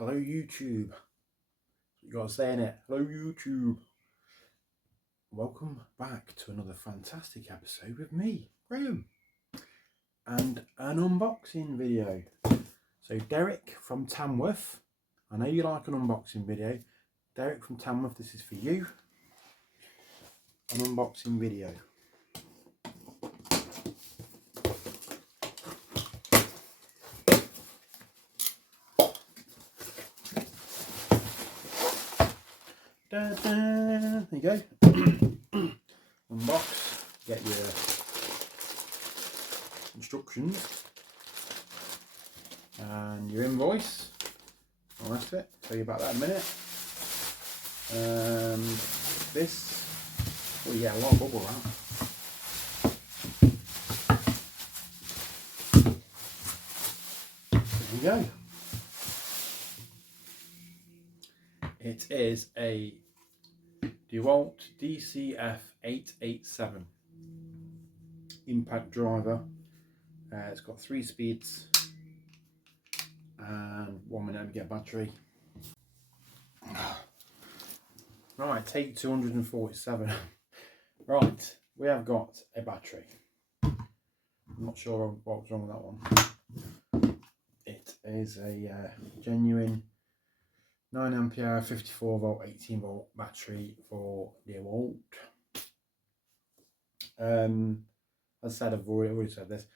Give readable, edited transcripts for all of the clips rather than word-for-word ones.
Hello YouTube. You gotta say in it. Hello YouTube. Welcome back to another fantastic episode with me, Graham, and an unboxing video. So Derek from Tamworth, I know you like an unboxing video. Derek from Tamworth, this is for you. An unboxing video. Da, da. There you go. Unbox. Get your instructions and your invoice. All the rest of it. Tell you about that in a minute. This. Oh yeah, a lot of bubble wrap. There we go. It is a Dewalt DCF887 impact driver. It's got 3 speeds and 1 minute to get a battery. Right, take 247. Right, we have got a battery. I'm not sure what was wrong with that one. It is a genuine 9 ampere 54 volt 18 volt battery for Dewalt. As I said, I've already said this.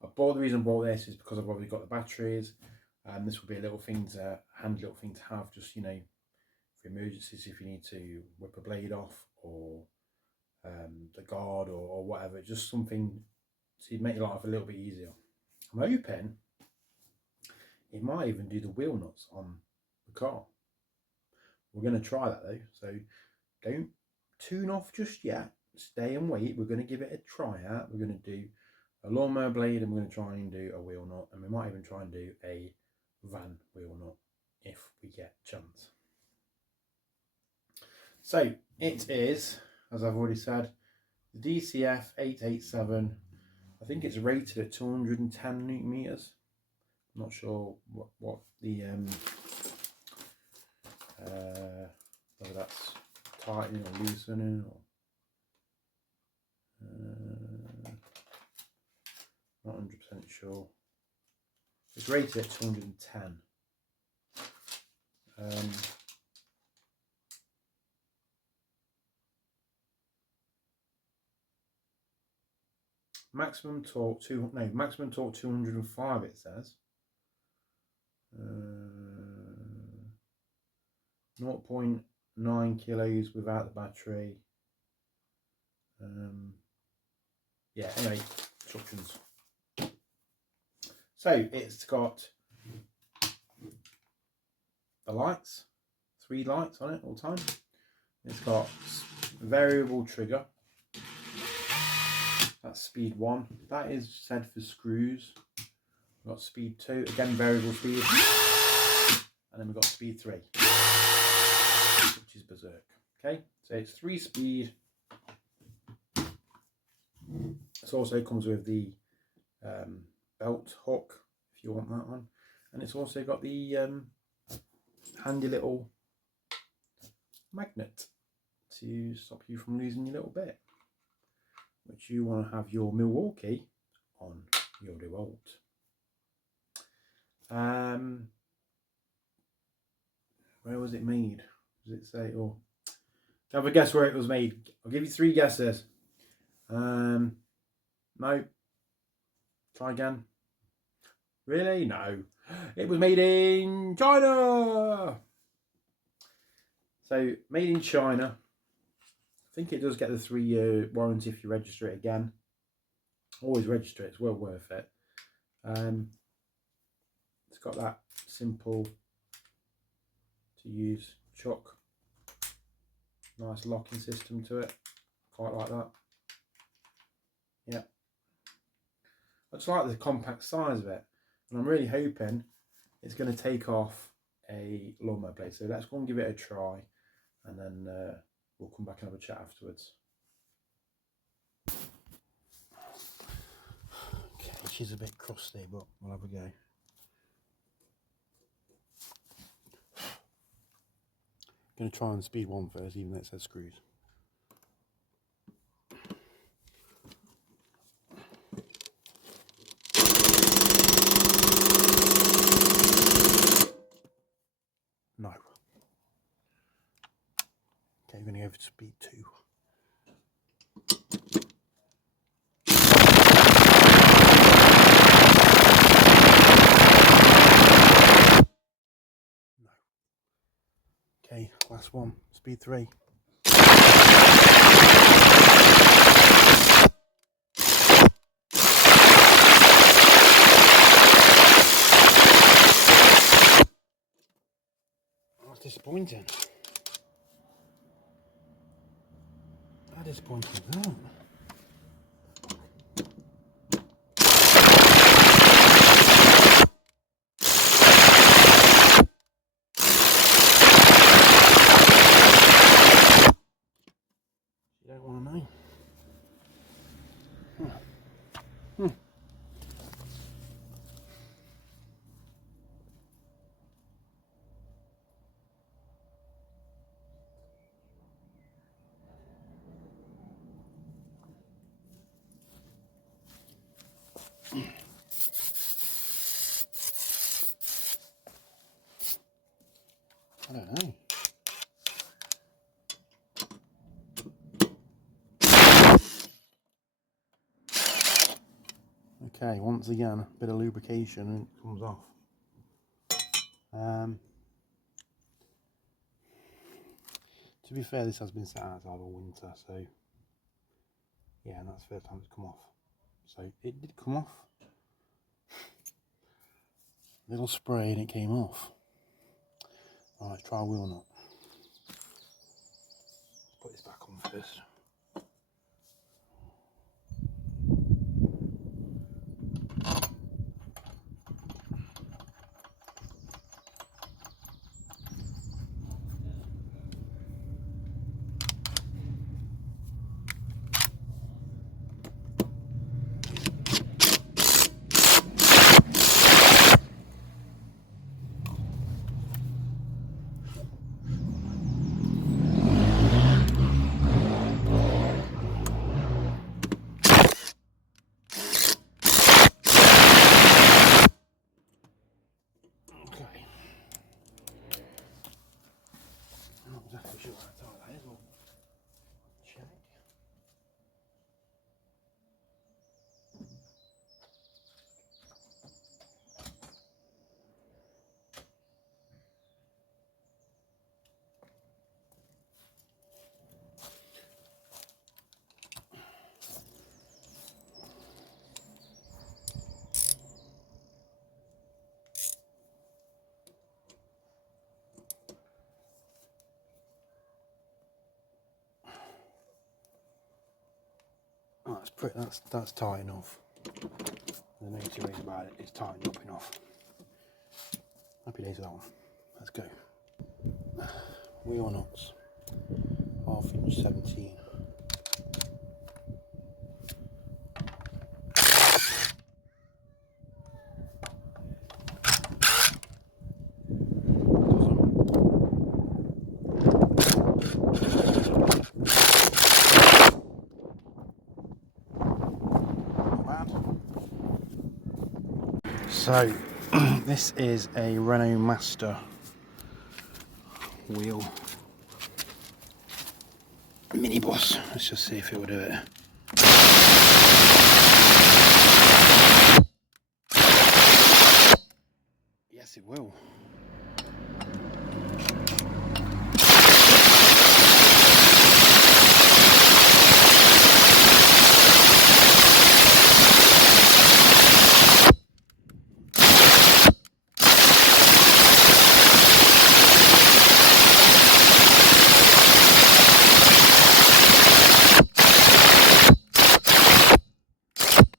The reason I bought this is because I've already got the batteries. This will be a little thing to handy little thing to have, just for emergencies, if you need to whip a blade off or the guard or whatever. Just something to make your life a little bit easier. I'm hoping it might even do the wheel nuts on the car. We're going to try that though, so don't tune off just yet. Stay and wait. We're going to give it a try out. We're going to do a lawnmower blade and we're going to try and do a wheel nut, and we might even try and do a van wheel nut if we get a chance. So it is, as I've already said, the DCF887. I think it's rated at 210 newton meters. I'm not sure what the whether that's tightening or loosening or not 100% sure. It's rated at 210. Maximum torque maximum torque 205 it says. 0.9 kilos without the battery. Yeah, anyway, instructions. So it's got the lights, 3 lights on it all the time. It's got variable trigger. That's speed 1. That is said for screws. We've got speed 2, again variable speed. And then we've got speed 3, which is berserk. Okay, so it's 3 speed. This also comes with the belt hook if you want that one, and it's also got the handy little magnet to stop you from losing your little bit, which you want to have your Milwaukee on your Dewalt. Where was it made? Does it say? Or have a guess where it was made? I'll give you 3 guesses. No. Try again. Really? No. It was made in China. So made in China. I think it does get the 3-year warranty if you register it again. Always register it. It's well worth it. It's got that simple to use chuck. Nice locking system to it. Quite like that. Yeah. I just like the compact size of it, and I'm really hoping it's going to take off a lawnmower blade. So let's go and give it a try, and then we'll come back and have a chat afterwards. Okay, she's a bit crusty, but we'll have a go. going to try and speed one first, even though it says screws. No. Okay, we're going to go for speed 2. No. Okay, last one, speed 3. That's disappointing. That disappointing. No. You don't want to know. I don't know. Okay, once again, a bit of lubrication and it comes off. To be fair, this has been sat outside all winter, so yeah, and that's the first time it's come off. So it did come off. Little spray and it came off. Alright, let's try a wheel nut. Let's put this back on first. Oh, that's tight enough. There's no two ways about it. It's tightened up enough. Happy days with that one. Let's go. Wheel nuts. 1/2 inch 17. So, this is a Renault Master wheel minibus. Let's just see if it will do it. Yes, it will.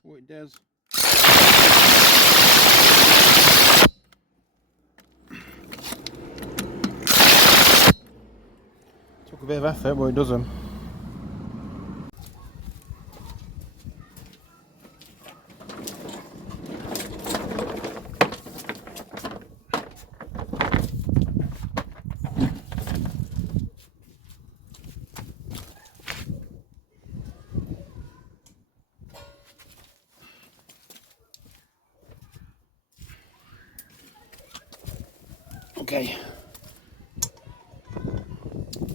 What it does. Took a bit of effort, but it does them. Okay.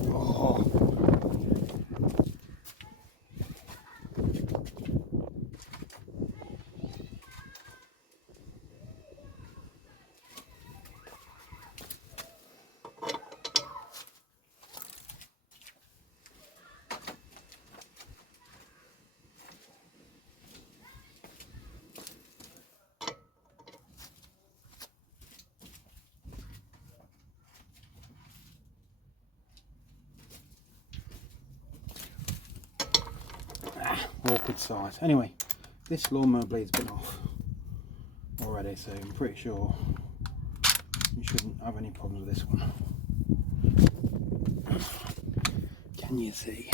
Oh. Awkward size. Anyway, this lawnmower blade's been off already, so I'm pretty sure you shouldn't have any problems with this one. Can you see?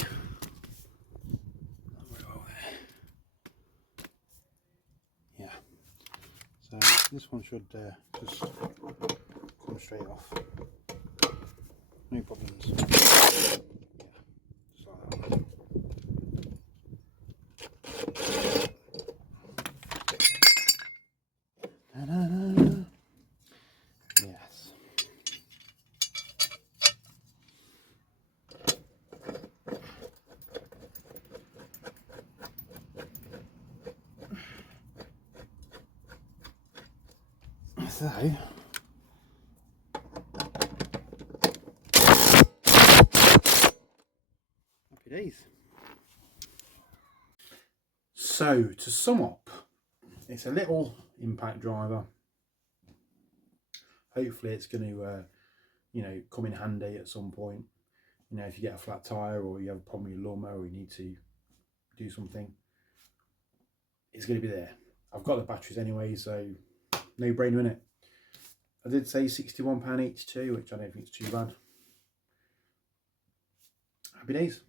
Yeah. So this one should just come straight off. No problems. Yeah, just like that. Ta-da-da-da. Yes. So happy days. So to sum up, it's a little impact driver. Hopefully it's going to you know, come in handy at some point. You know, if you get a flat tire or you have a problem with your lawnmower or you need to do something, it's going to be there. I've got the batteries anyway, so no brainer in it. I did say £61 each too, which I don't think is too bad. Happy days.